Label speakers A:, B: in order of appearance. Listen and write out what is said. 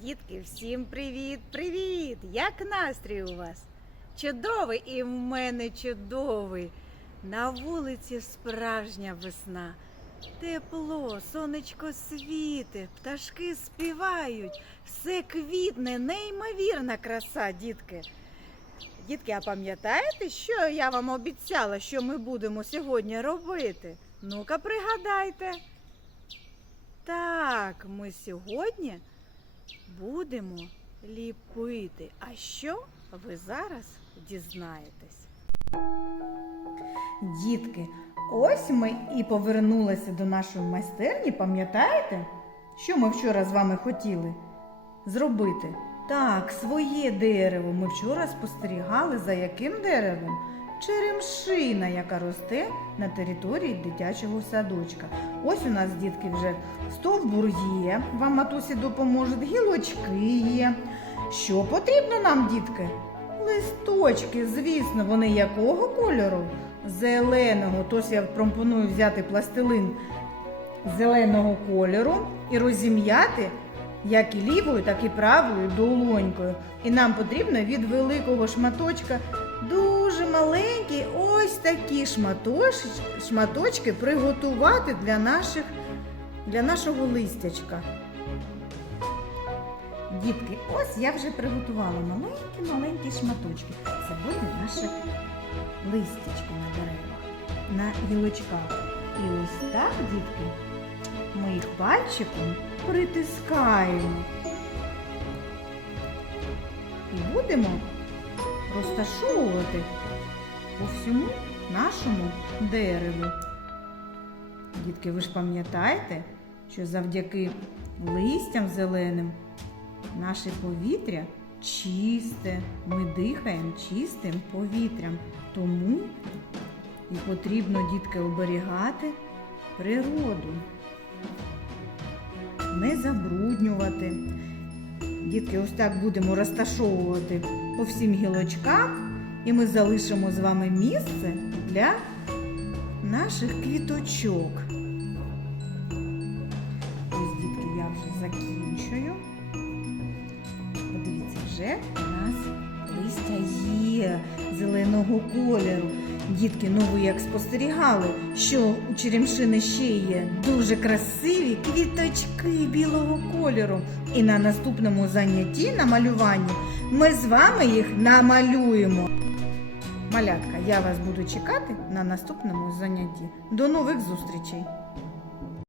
A: Дітки, всім привіт! Привіт! Як настрій у вас? Чудовий і в мене чудовий. На вулиці справжня весна. Тепло, сонечко світить, пташки співають, все квітне, неймовірна краса, дітки. Дітки, а пам'ятаєте, що я вам обіцяла, що ми будемо сьогодні робити? Ну-ка, пригадайте. Так, ми сьогодні будемо ліпити. А що ви зараз дізнаєтесь? Дітки, ось ми і повернулися до нашої майстерні. Пам'ятаєте, що ми вчора з вами хотіли зробити? Так, своє дерево. Ми вчора спостерігали за яким деревом? Черемшина, яка росте на території дитячого садочка. Ось у нас, дітки, вже стовбур є, вам матусі допоможуть, гілочки є. Що потрібно нам, дітки? Листочки, звісно, вони якого кольору? Зеленого. Тож я пропоную взяти пластилин зеленого кольору і розім'яти як і лівою, так і правою долонькою. І нам потрібно від великого шматочка дуже маленькі ось такі шматоч, шматочки приготувати для, наших, для нашого листячка. Дітки, ось я вже приготувала маленькі-маленькі шматочки. Це буде наше листячко на деревах, на гілочках. І ось так, дітки, ми їх пальчиком притискаємо. І будемо розташовувати по всьому нашому дереву. Дітки, ви ж пам'ятаєте, що завдяки листям зеленим наше повітря чисте, ми дихаємо чистим повітрям. Тому і потрібно, дітки, оберігати природу, не забруднювати. Дітки, ось так будемо розташовувати по всім гілочкам, і ми залишимо з вами місце для наших квіточок. Ось, дітки, я вже закінчую. Подивіться, вже у нас листя є зеленого кольору. Дітки, ну ви як спостерігали, що у черемшини ще є дуже красиві квіточки білого кольору. І на наступному занятті на малюванні ми з вами їх намалюємо. Малятка, я вас буду чекати на наступному занятті. До нових зустрічей!